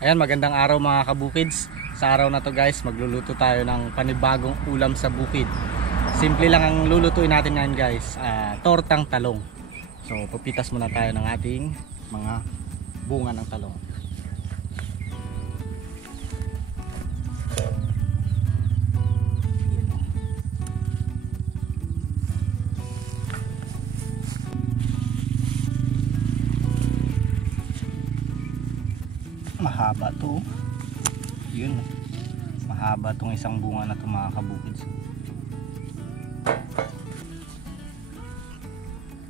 Ayan, magandang araw mga kabukids. Sa araw na to guys, magluluto tayo ng panibagong ulam sa bukid. Simple lang ang lulutuin natin ngayon guys, tortang talong. So pupitas muna tayo ng ating mga bunga ng talong. Mahaba to. Yun, mahaba tong isang bunga na to mga kabukids.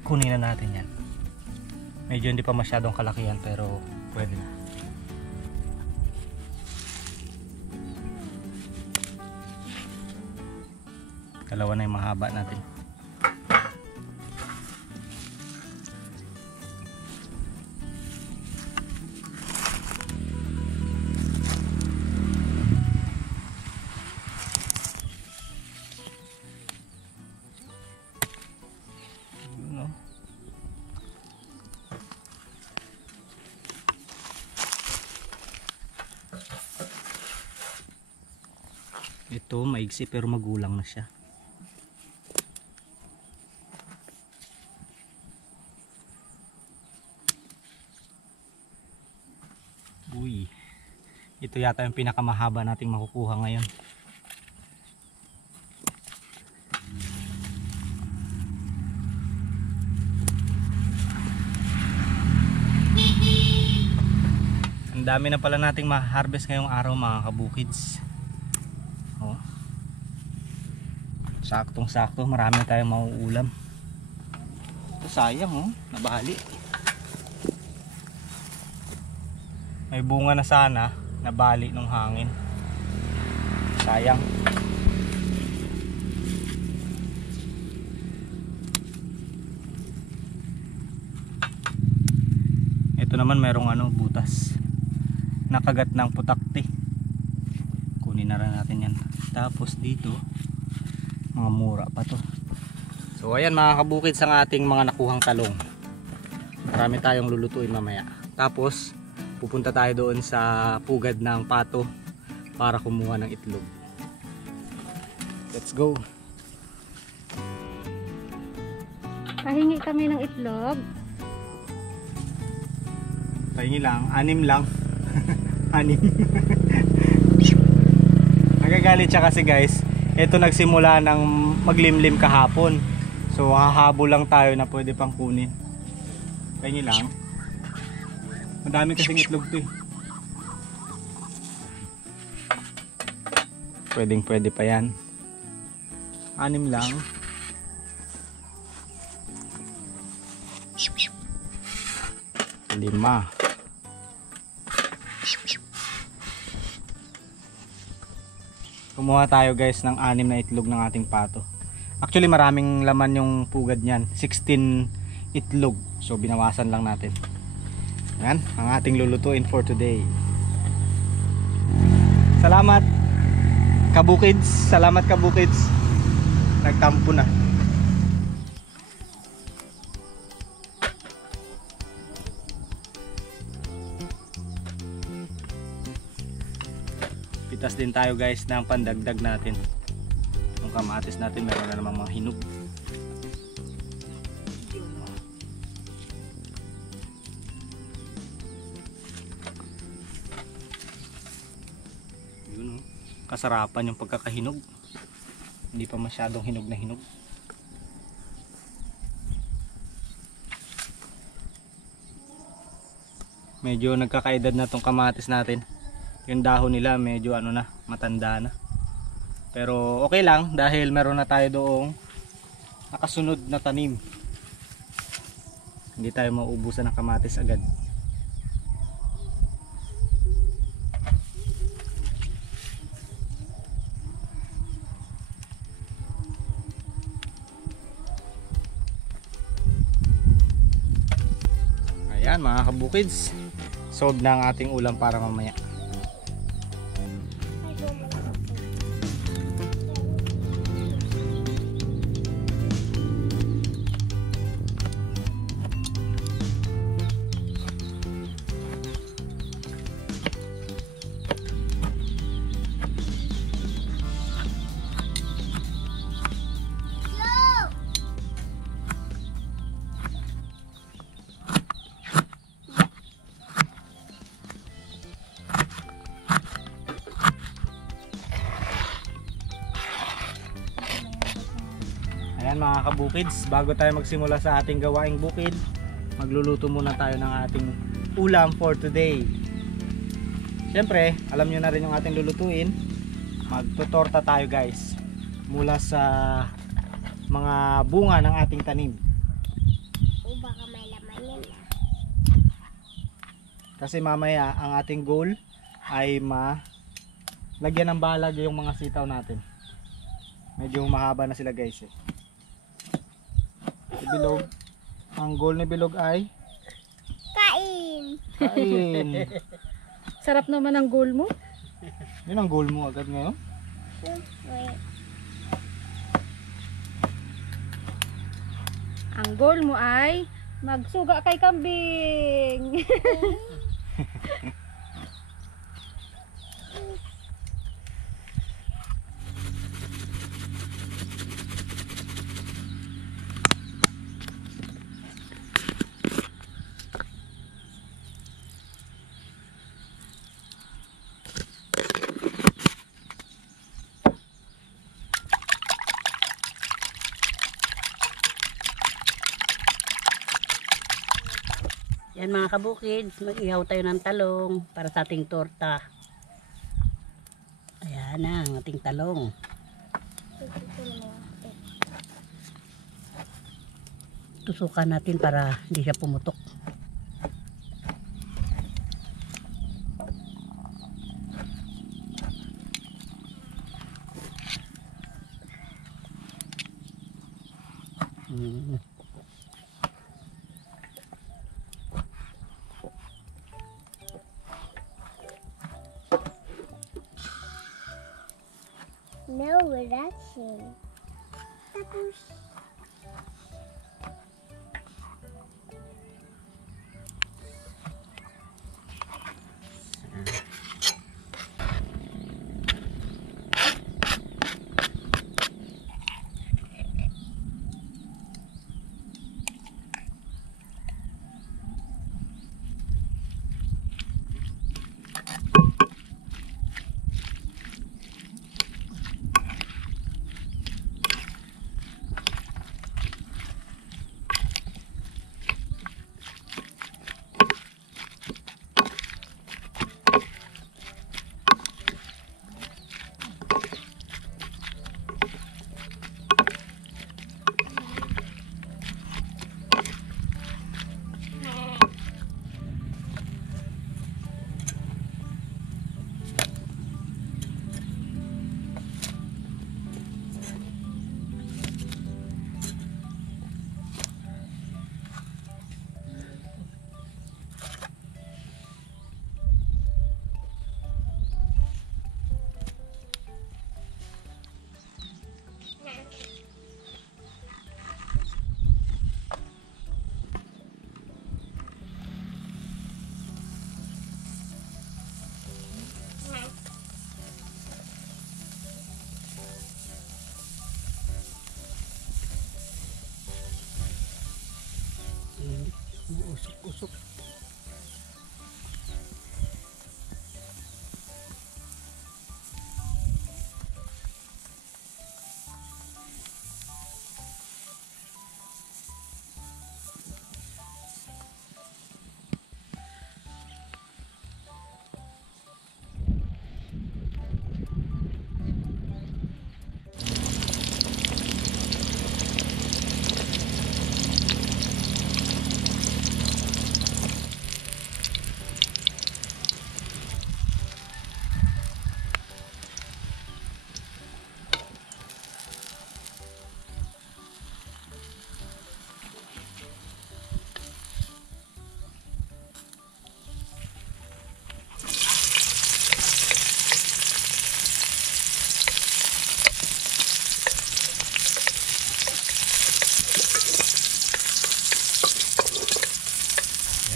Kunin na natin yan. Medyo hindi pa masyadong kalakihan pero pwede na. Dalawa na yung mahaba natin. Ito maigsi pero magulang na siya. Uy, ito yata yung pinakamahaba nating makukuha ngayon. Ang dami na pala nating ma-harvest ngayong araw mga kabukids. Oh. Saktong sakto, marami na tayong mauulam. Ito sayang oh, nabali. May bunga na sana, nabali nung hangin. Sayang. Ito naman merong butas. Nakagat ng putakti. Kunin na rin natin yan. Tapos dito mga mura pa to. So ayan mga kabukid ang ating mga nakuhang talong. Marami tayong lulutuin mamaya. Tapos pupunta tayo doon sa pugad ng pato para kumuha ng itlog. Let's go. Pahingi kami ng itlog. Pahingi lang, 6 lang. 6. Nagagalit siya kasi guys, ito nagsimula ng maglimlim kahapon. So hahabol lang tayo na pwede pang kunin. Pahingi lang. Madami kasing itlog to eh. Pwede pa yan. 6 lang. Lima. Kumuha tayo guys ng 6 na itlog ng ating pato. Actually maraming laman yung pugad niyan, 16 itlog. So binawasan lang natin. Yan ang ating lulutuin for today. Salamat kabukids, salamat kabukids. Nagtampo na. Pitas din tayo guys ng pandagdag natin. Yung kamatis natin meron na namang mga hinog. Yun, kasarapan yung pagkakahinog. Hindi pa masyadong hinog na hinog. Medyo nagkakaedad na tong kamatis natin. Yung dahon nila medyo na, matanda na. Pero okay lang dahil meron na tayo doong nakasunod na tanim. Hindi tayo mauubusan ng kamatis agad. Ayan mga kabukids, solve na ang ating ulam para mamaya. Ayan mga kabukids, bago tayo magsimula sa ating gawaing bukid, magluluto muna tayo ng ating ulam for today. Siyempre, alam nyo na rin yung ating lulutuin. Magtutorta tayo guys, mula sa mga bunga ng ating tanim. O baka may laman yan ah. Kasi mamaya ang ating goal ay lagyan ng balag yung mga sitaw natin. Medyo mahaba na sila guys eh. Si Bilog, ang goal ni Bilog ay Kain! kain. Sarap naman ang goal mo. Yun ang goal mo agad ngayon. Wait. Ang goal mo ay magsuga kay kambing. Yan mga kabukid, mag-ihaw tayo ng talong para sa ating torta. Ayan na ang ating talong. Tusukan natin para hindi siya pumutok. No reaction. Tapos, Usok-usok.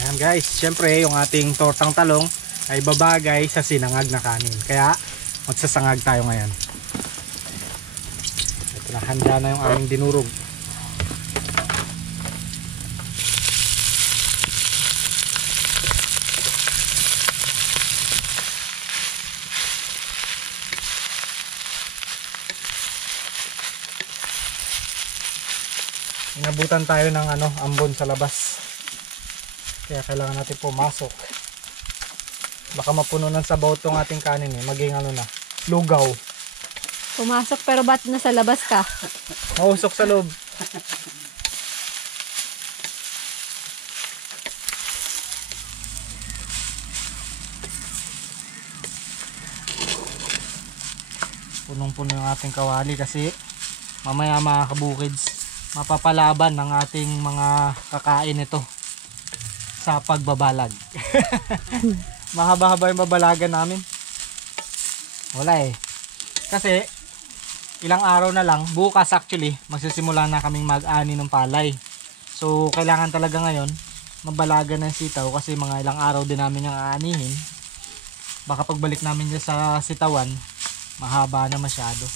Ayan guys, syempre yung ating tortang talong ay babagay sa sinangag na kanin. Kaya magsasangag tayo ngayon. Ito na, handa na yung aming dinurog. Nabutan tayo ng ambon sa labas. Kaya kailangan natin pumasok. Baka mapuno ng sabaw tong ating kanin maging lugaw. Pumasok pero ba't nasa labas ka? Mausok sa loob. Punong-puno yung ating kawali kasi mamaya mga kabukids, mapapalaban ng ating mga kakain ito sa pagbabalag. Mahaba-haba yung babalagan namin. Wala kasi ilang araw na lang, bukas actually magsisimula na kaming mag-ani ng palay. So kailangan talaga ngayon mabalagan ng sitaw kasi mga ilang araw din namin yung aanihin. Baka pagbalik namin dyan sa sitawan, mahaba na masyado.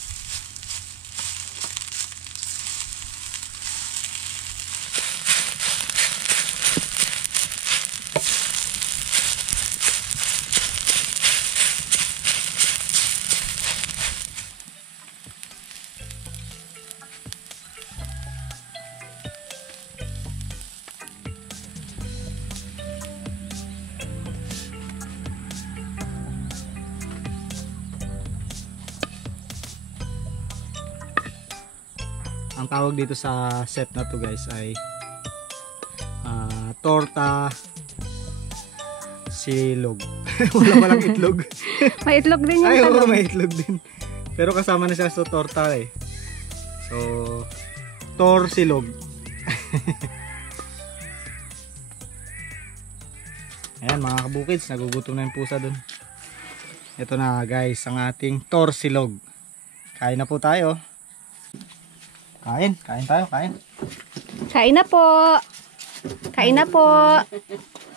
Ang tawag dito sa set na to guys ay torta silog. Wala palang itlog. May itlog din yung Ay, oo, talong. may itlog din. Pero kasama na siya sa torta So, tor silog. Ayan mga kabukids, nagugutom na yung pusa dun. Ito na guys, ang ating tor silog. Kain na po tayo. Kain tayo. Kain na po. Kain na po.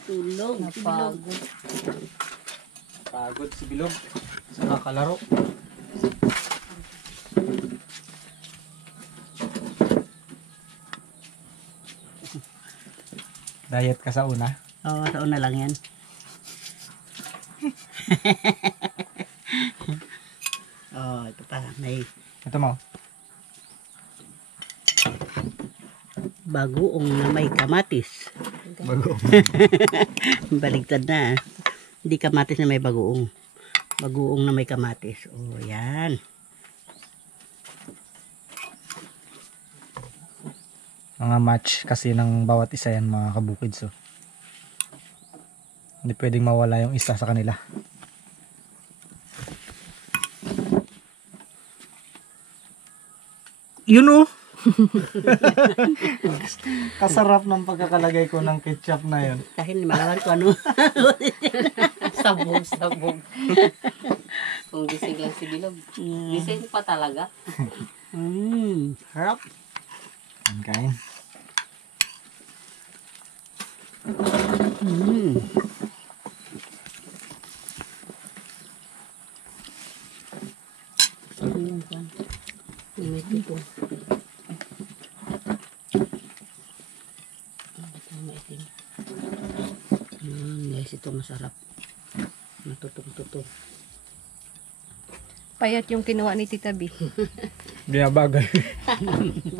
Tulog. Napagod. Pagod si Bilog sa kakalaro. Diet ka sa una? Oo, sa una lang yan. Ito pa. May Ito mo. bagoong na may kamatis. Bago. Baligtad na. Hindi kamatis na may bagoong. Bagoong na may kamatis. Yan. Mga match kasi ng bawat isa yan mga kabukids. Hindi pwedeng mawala yung isa sa kanila. Yun Kasarap ng pagkakalagay ko ng ketchup na yun. Dahil malaman ko ano. Sabog. Kung gising lang si Bilog. Gising pa talaga. Harap. Kain. May tito. Guys, ito masarap. Matutong-tutong. Payat yung kinuha ni Tita B. Binabagay.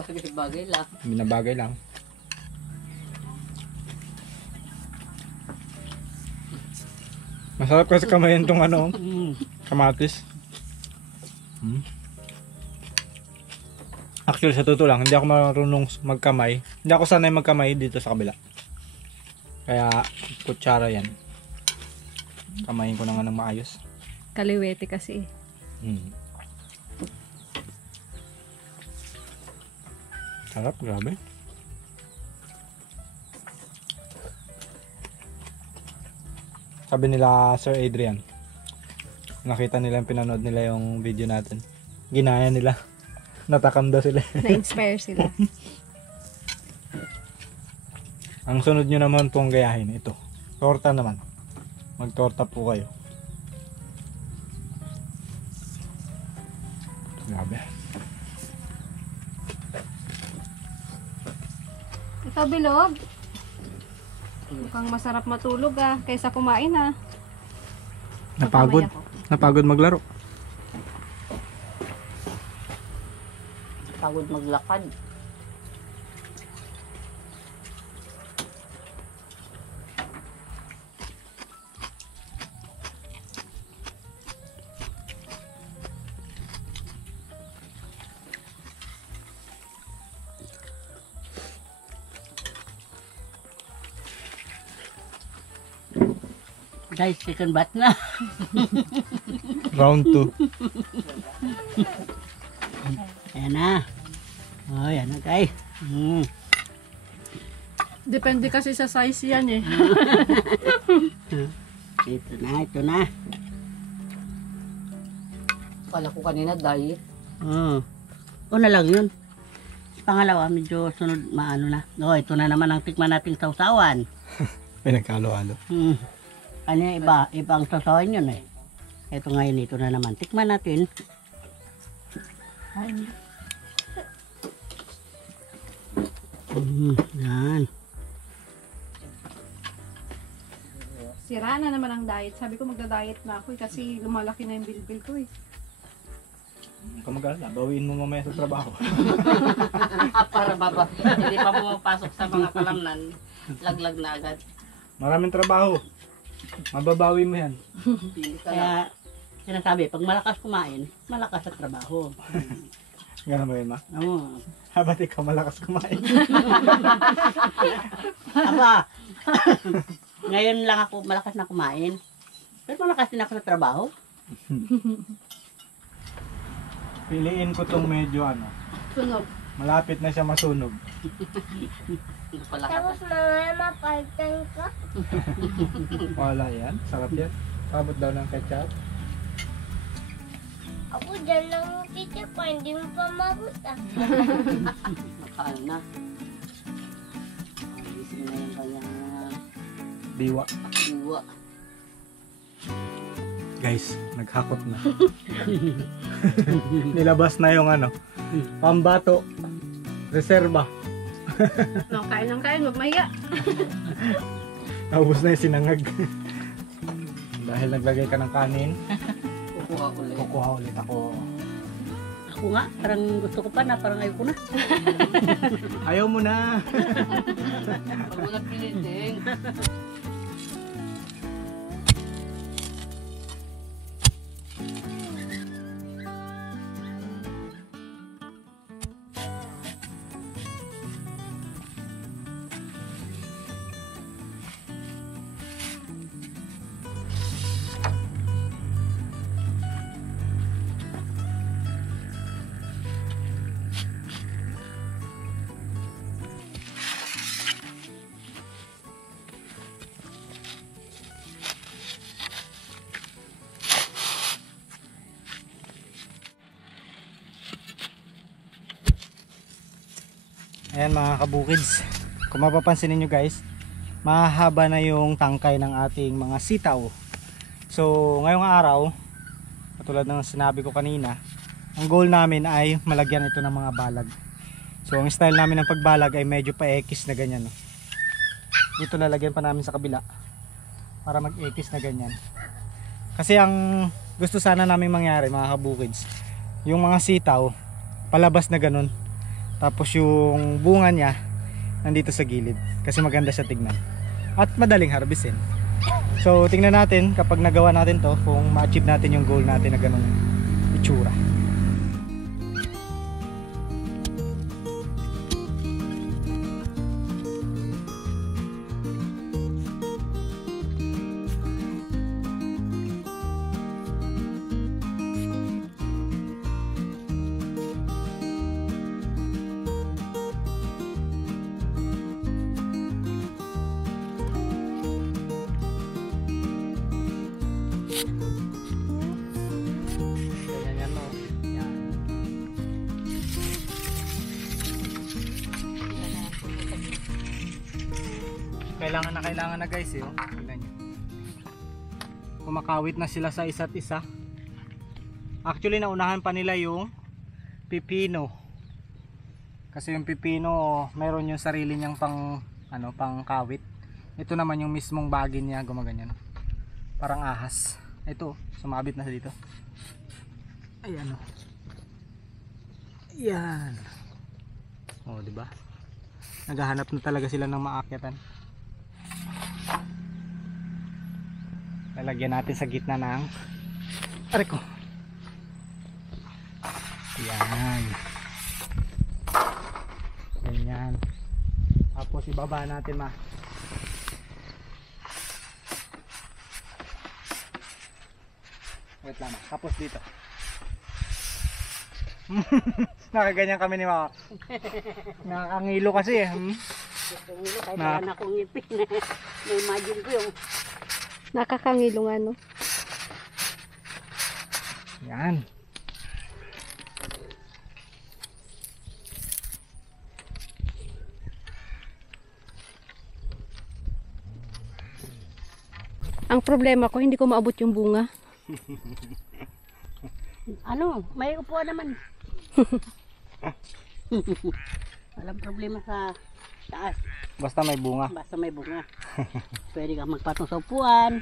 Bagay-bagay lang. Binabagay lang. Masarap kasi kamayin tong kamatis. Actually sa totoo lang, hindi ako marunong magkamay. Hindi ako sanay magkamay dito sa kabila. Kaya kutsara yan. Kamayin ko na nga ng maayos. Kaliwete kasi. Sarap, grabe. Sabi nila Sir Adrian, nakita nila yung pinanood nila yung video natin. Ginaya nila. Natakam daw sila. Na-inspire sila. Ang sunod nyo naman pong gayahin, ito. Torta naman. Magtorta po kayo. Grabe. Ikaw, Bilog. Mukhang masarap matulog kaysa kumain Napagod. Mamaya ko. Napagod maglaro. Pagod maglakad. Guys, second bat na. Round 2. Ayan na. Oh, yan na guys. Depende kasi sa size yan eh. Ito na, ito na. Kala ko kanina diet. Una lang yun. Pangalawa, medyo sunod maano na. Oh, ito na naman ang tikman nating sausawan. Pinagkalo-halo. Ano yung iba? Ibang sausawan yun eh. Ito ngayon, ito na naman. Tikman natin. Yan. Sira na naman ang diet. Sabi ko magda-diet na ako kasi lumalaki na yung bilbil ko eh. Kamag-alala, bawiin mo mamaya sa trabaho. Para baba. Hindi pa pumapasok sa mga kalamnan. Laglag na agad. Maraming trabaho. Mababawi mo yan. Pili ka lang. Kaya, sinasabi, pag malakas kumain, malakas sa trabaho. Gano'n ba yun, ma? Oo. Habat ikaw malakas kumain. Aba, ngayon lang ako malakas na kumain. Pero malakas din ako sa trabaho. Piliin ko tong medyo Sunog. malapit na siya masunog. Hindi pala Tapos mamaya mapaltan ka. Wala yan, sarap yan. Sabot daw ng ketchup. Ako dyan lang yung kitchen pa, hindi mo pa mabot ah. Nakaano na. Gising na yung kanyang Diwa. diwa. Guys, naghakot na. Nilabas na yung pambato. Reserba. No, kain ng kain, magmaya. Naubos na yung sinangag. Dahil naglagay ka ng kanin, Kukuha ko ulit. kukuha ulit ako. Ako nga, parang gusto ko pa na, parang ayoko na. Ayaw mo na. Pag mo na pilitin. Ayan mga kabukids, kung mapapansin niyo guys, mahaba na yung tangkay ng ating mga sitaw. So ngayong araw, katulad ng sinabi ko kanina, ang goal namin ay malagyan ito ng mga balag. So ang style namin ng pagbalag ay medyo pa-ekis na ganyan. Dito lalagyan pa namin sa kabila para mag-ekis na ganyan. Kasi ang gusto sana namin mangyari mga kabukids, yung mga sitaw palabas na ganun. Tapos yung bunga niya nandito sa gilid kasi maganda siya tignan at madaling harvestin. So tingnan natin kapag nagawa natin to kung ma-achieve natin yung goal natin na ganung itsura. Ganyan yan, no? Yan. Kailangan na guys eh. Oh. Tingnan nyo. Kumakawit na sila sa isa't isa. Actually naunahan pa nila yung pipino. Kasi yung pipino meron yung sarili niyang pang kawit. Ito naman yung mismong bagin niya gumaganyan. Parang ahas. Ito, sumabit na sa dito. Ayan oh. Yan. Oh, di ba? Naghahanap na talaga sila ng maakyatan. Lalagyan natin sa gitna ng areko. Yan. Ganyan. Tapos ibaba natin Wait lang. Tapos dito. Nakaganyan kami ni Mama. Nakakangilo kasi eh. Tumilo kahit Na- wala na akong ngipin. Na-imagine ko yung Nakakangilo nga, no? Yan. Ang problema ko, hindi ko maabot yung bunga. ano, may upuan naman. Walang problema sa taas. Basta may bunga. Basta may bunga. Pwede kang magpatong sa upuan.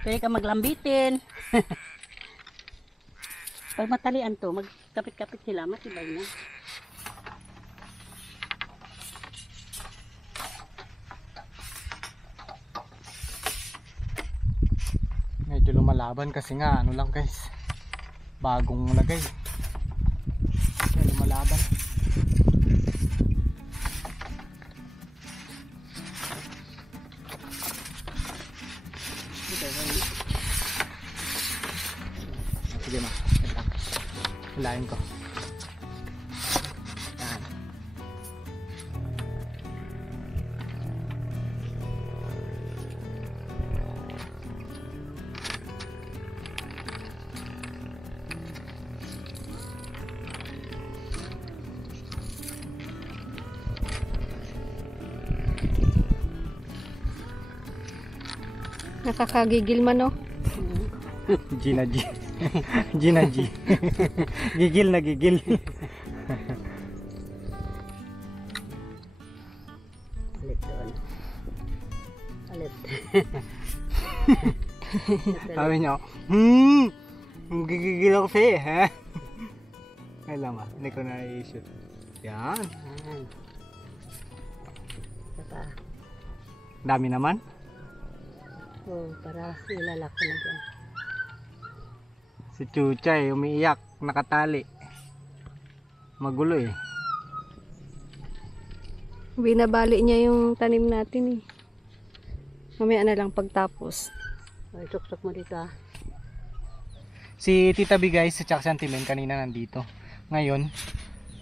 Pwede kang maglambitin. Pag matalian to, magkapit-kapit sila, matibay na. Medyo lumalaban kasi nga ano lang guys. Bagong lagay. Kaya lumalaban. Sige na. Hilahin ko. Yan. Nakakagigil man, no? Gina G. Gina G. Gigil na gigil. Alit doon. Alit. Sabi niya, gigigil ako sa'yo, ha? Ay lang ba, hindi ko na i-shoot. Yan. Ayan. Saka, Dami naman. para ilalak ko na dyan. Si Chuchay, umiiyak, nakatali. Magulo eh. Binabali niya yung tanim natin, eh. Mamaya na lang pagtapos. Ay, suksok mo dito, ah. Si Tita B guys, at saka si Auntie Len kanina nandito. Ngayon,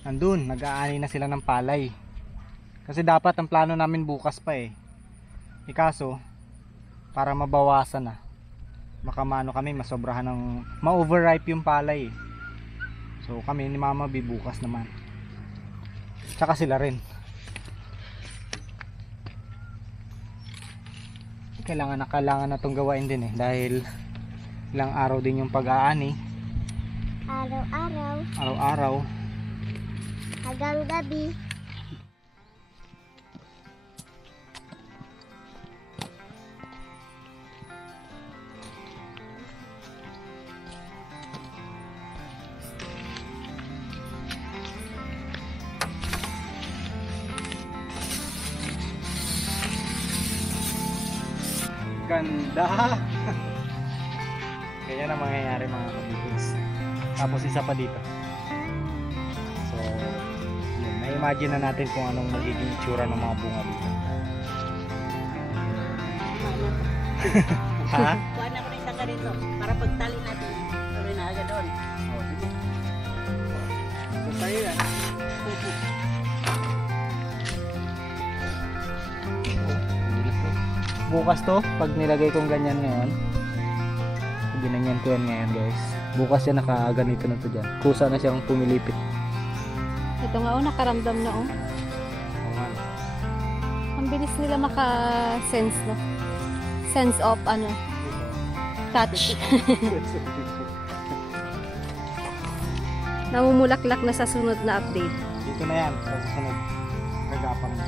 nandun, nag-aani na sila ng palay. Kasi dapat ang plano namin bukas pa eh. Ikaso, para mabawasan na. Baka maano kami, masobrahan ng ma-overripe yung palay eh. So kami ni Mama B bukas naman. Tsaka sila rin. Kailangan na itong gawain din eh. Dahil ilang araw din yung pag-aani. Araw-araw, Araw-araw. hanggang gabi. Ganda! Ganyan ang mangyayari mga kabibis. Tapos isa pa dito. So, yun, na-imagine na natin kung anong magiging itsura ng mga bunga dito. Ha? Kuha na ko na isang ganito para pagtali natin. Tuloy na agad doon. Oh, sige. So, tayo yan. Bukas to, pag nilagay kong ganyan ngayon, ginanyan ko yan ngayon guys. Bukas yan nakaganito na to dyan. Kusa na siyang pumilipit. Ito nga, oh, nakaramdam na, oh. Oo nga. Ang bilis nila maka-sense, no? Sense of, ano, touch. Namumulaklak na sa sunod na update. Dito na yan, sa susunod. Gagapang na.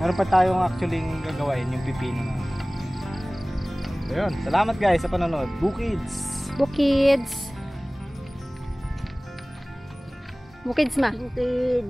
Meron pa tayong actually gagawain, yung pipino na. So yun, salamat guys sa panonood. Bukids! Bukids! Bukids ma! Bukid.